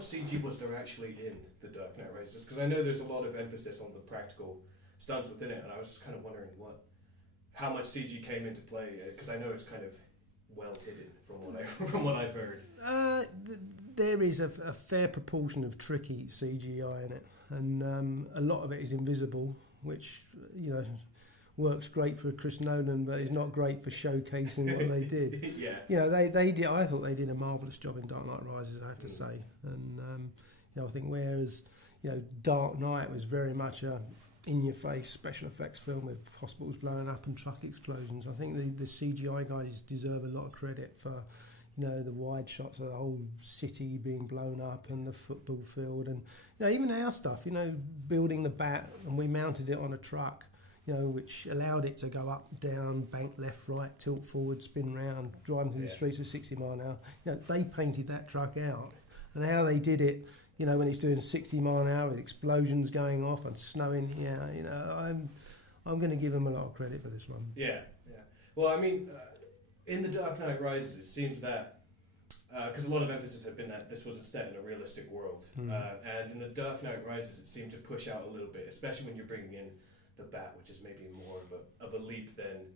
much CG was there actually in The Dark Knight Rises? Because I know there's a lot of emphasis on the practical stunts within it, and I was just kind of wondering how much CG came into play, because I know it's kind of well hidden from what I've heard. There is a fair proportion of tricky CGI in it, and a lot of it is invisible, which works great for Chris Nolan, but is not great for showcasing what they did. Yeah. They did. I thought they did a marvelous job in Dark Knight Rises, I have to say, and I think whereas Dark Knight was very much a in-your-face special effects film with hospitals blowing up and truck explosions. I think the CGI guys deserve a lot of credit for, the wide shots of the whole city being blown up and the football field, and even our stuff. Building the bat, and we mounted it on a truck, which allowed it to go up, down, bank left, right, tilt forward, spin round, driving through the streets at 60 mile an hour. They painted that truck out, and how they did it. When it's doing 60 mile an hour with explosions going off and snowing, I'm going to give them a lot of credit for this one. Yeah. Well, I mean, in The Dark Knight Rises, it seems that, because a lot of emphasis had been that this wasn't set in a realistic world, and in The Dark Knight Rises, it seemed to push out a little bit, especially when you're bringing in the Bat, which is maybe more of a leap than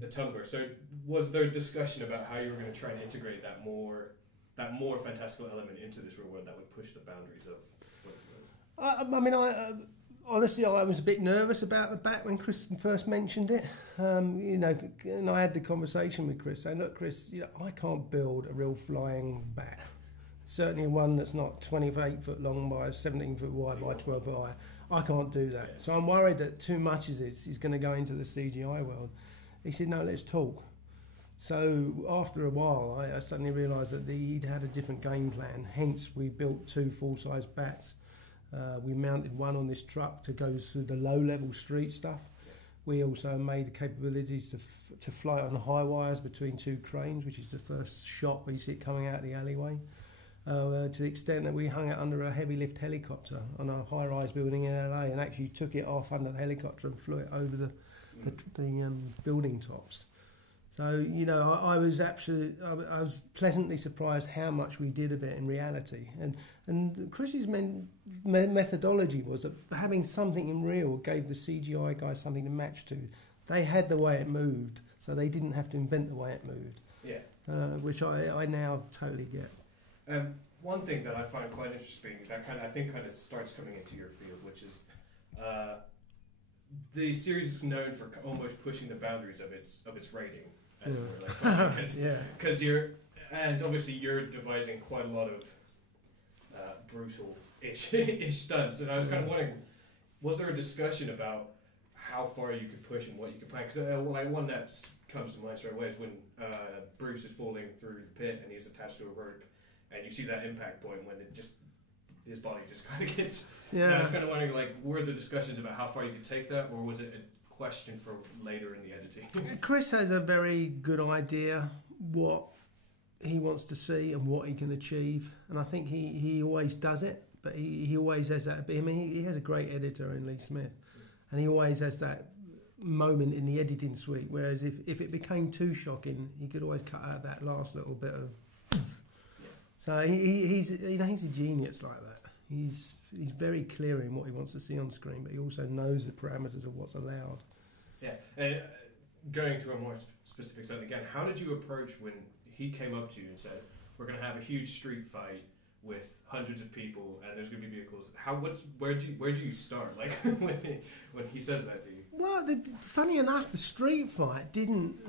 the Tumbler. So was there a discussion about how you were going to try and integrate that more fantastical element into this real world that would push the boundaries of what it was? Honestly, I was a bit nervous about the Bat when Chris first mentioned it. And I had the conversation with Chris saying, look, Chris, I can't build a real flying bat. Certainly one that's not 28 foot long by 17 foot wide by 12 foot high. I can't do that. Yeah. So I'm worried that too much of this is going to go into the CGI world. He said, no, let's talk. So after a while, I suddenly realised that he'd had a different game plan. Hence, we built 2 full-size bats. We mounted one on this truck to go through the low-level street stuff. We also made the capabilities to fly on the high wires between 2 cranes, which is the first shot where you see it coming out of the alleyway. To the extent that we hung it under a heavy lift helicopter on a high-rise building in LA, and actually took it off under the helicopter and flew it over the building tops. So I was pleasantly surprised how much we did of it in reality, and Chris's methodology was that having something in real gave the CGI guys something to match to. They had the way it moved, so they didn't have to invent the way it moved. Yeah, which I now totally get. One thing that I find quite interesting that I think starts coming into your field, which is the series is known for almost pushing the boundaries of its rating. Because obviously you're devising quite a lot of brutal-ish stunts, and I was kind of wondering, was there a discussion about how far you could push and what you could plan? Because one that comes to mind straight away is when Bruce is falling through the pit and he's attached to a rope, and you see that impact point when his body just kind of gets. Yeah. And I was kind of wondering, were the discussions about how far you could take that, or was it question for later in the editing? Chris has a very good idea what he wants to see and what he can achieve, and I think he always does it, but he always has that. I mean, he has a great editor in Lee Smith, and he always has that moment in the editing suite, whereas if it became too shocking, he could always cut out that last little bit of. So he's a genius like that. He's very clear in what he wants to see on screen, but he also knows the parameters of what's allowed. Yeah, and going to a more specific side again, how did you approach when he came up to you and said, we're going to have a huge street fight with hundreds of people and there's going to be vehicles? Where do you start? When he says that to you? Well, funny enough, the street fight didn't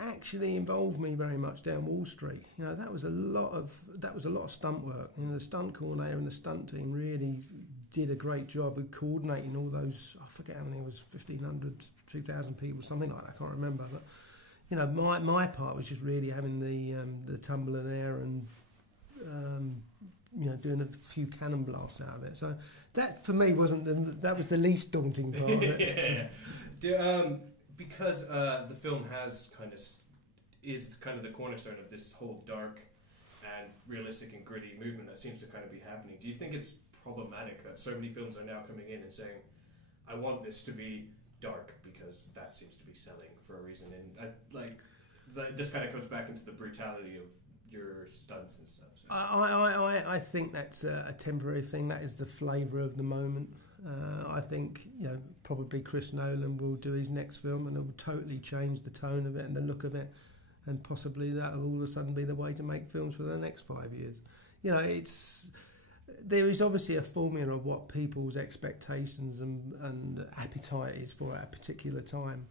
actually involve me very much down Wall Street. That was a lot of stunt work. The stunt coordinator and the stunt team really did a great job of coordinating all those. I forget how many it was, 1,500, 2,000 people, something like that. I can't remember. But my part was just really having the Tumbler there and doing a few cannon blasts out of it. So that for me that was the least daunting part of it. Yeah. Because the film is kind of the cornerstone of this whole dark and realistic and gritty movement that seems to kind of be happening. Do you think it's problematic that so many films are now coming in and saying, I want this to be dark because that seems to be selling for a reason? And this kind of comes back into the brutality of your stunts and stuff. So. I think that's a temporary thing. That is the flavour of the moment. I think probably Chris Nolan will do his next film and it will totally change the tone of it and the look of it, and possibly that'll all of a sudden be the way to make films for the next 5 years. There is obviously a formula of what people's expectations and appetite is for at a particular time.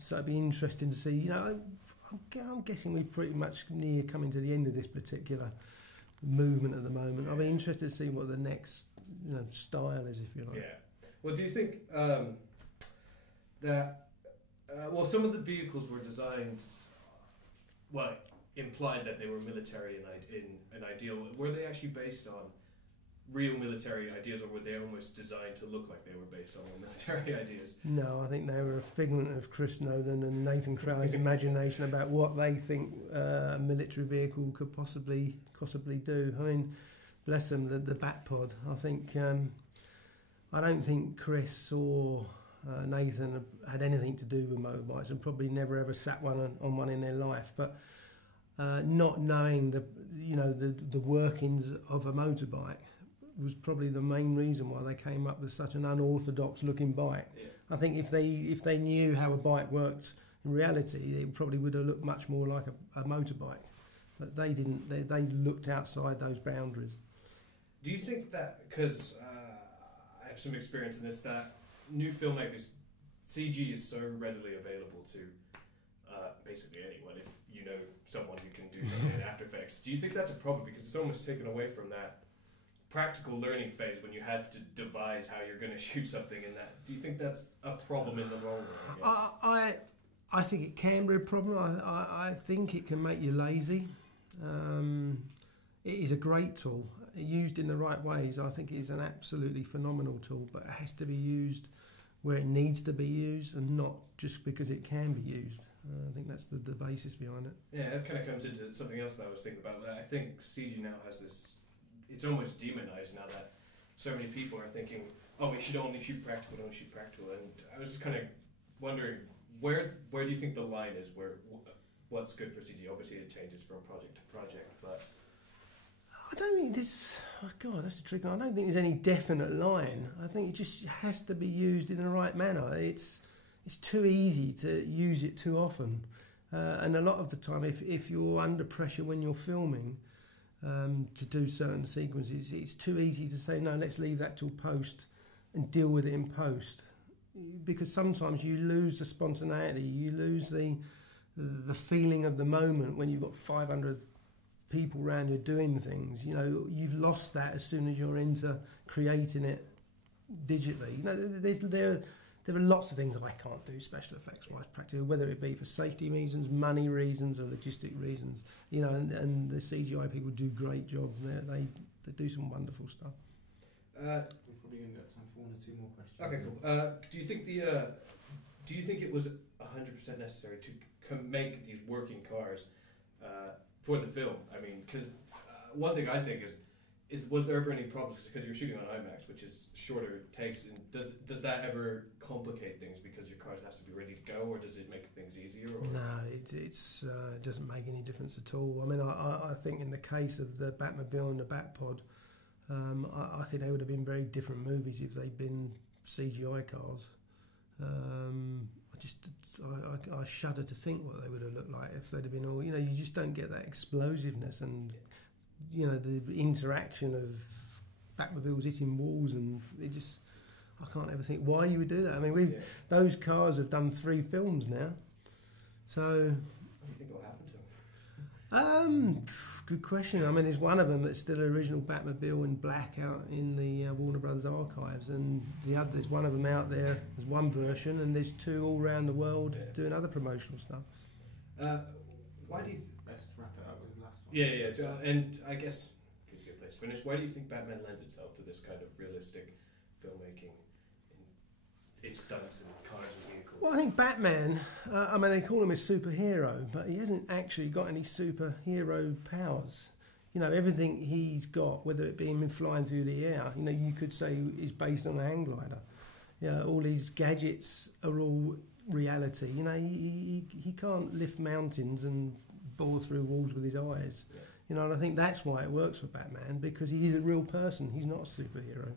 So it'd be interesting to see. I'm guessing we're pretty much near coming to the end of this particular movement at the moment. I'll be interested to see what the next style is, if you like. Yeah. Well, do you think that some of the vehicles were designed, implied that they were military in an ideal. Were they actually based on real military ideas, or were they almost designed to look like they were based on military ideas? No, I think they were a figment of Chris Nolan and Nathan Crowley's imagination about what they think a military vehicle could possibly do. I mean, bless them, the Batpod. I don't think Chris or Nathan had anything to do with motorbikes, and probably never ever sat on one in their life. But not knowing the workings of a motorbike was probably the main reason why they came up with such an unorthodox looking bike. Yeah. I think if they knew how a bike worked in reality, it probably would have looked much more like a motorbike. But they didn't. They looked outside those boundaries. Do you think that, because I have some experience in this, that new filmmakers, CG is so readily available to basically anyone, if you know someone who can do something in After Effects. Do you think that's a problem, because it's almost taken away from that practical learning phase when you have to devise how you're going to shoot something in that? Do you think that's a problem in the long run? I think it can be a problem. I think it can make you lazy. It is a great tool. Used in the right ways, I think it is an absolutely phenomenal tool, but it has to be used where it needs to be used and not just because it can be used. I think that's the basis behind it. Yeah, it kind of comes into something else that I was thinking about. I think CG now has this, it's almost demonized now that so many people are thinking, oh, we should only shoot practical, and I was just kind of wondering, where do you think the line is, what's good for CG? Obviously it changes from project to project, but I don't think this. Oh God, that's a trick. I don't think there's any definite line. I think it just has to be used in the right manner. It's too easy to use it too often, and a lot of the time, if you're under pressure when you're filming to do certain sequences, it's too easy to say no. Let's leave that till post and deal with it in post, because sometimes you lose the spontaneity, you lose the feeling of the moment when you've got 500 people around you doing things. You've lost that as soon as you're into creating it digitally. There are lots of things I can't do special effects wise practically, whether it be for safety reasons, money reasons, or logistic reasons. And the CGI people do great jobs. They do some wonderful stuff. We're probably going to get time for one or two more questions. Okay, cool. Do you think it was 100% necessary to make these working cars for the film? I mean, because one thing I think is was there ever any problems, because you're shooting on IMAX, which is shorter takes, and does that ever complicate things because your cars have to be ready to go, or does it make things easier? Or? No, it doesn't make any difference at all. I mean, I think in the case of the Batmobile and the Batpod, I think they would have been very different movies if they'd been CGI cars. I shudder to think what they would have looked like if they'd have been all. You just don't get that explosiveness and the interaction of Batmobiles hitting walls, and I can't ever think why you would do that. I mean, those cars have done 3 films now, so. What do you think will happen to them? Good question. I mean, there's one of them that's still an original Batmobile in black out in the Warner Brothers archives, and there's one of them out there. There's one version, and there's 2 all around the world doing other promotional stuff. Why do you? Best wrap it up with the last one. Yeah. So, and I guess good place to finish. Why do you think Batman lends itself to this kind of realistic filmmaking? Its stunts and cars and vehicles. Well, I think Batman, they call him a superhero, but he hasn't actually got any superhero powers. Everything he's got, whether it be him flying through the air, you could say is based on a hang glider. All these gadgets are all reality. He can't lift mountains and bore through walls with his eyes. Yeah. You know, and I think that's why it works for Batman, because he is a real person. He's not a superhero.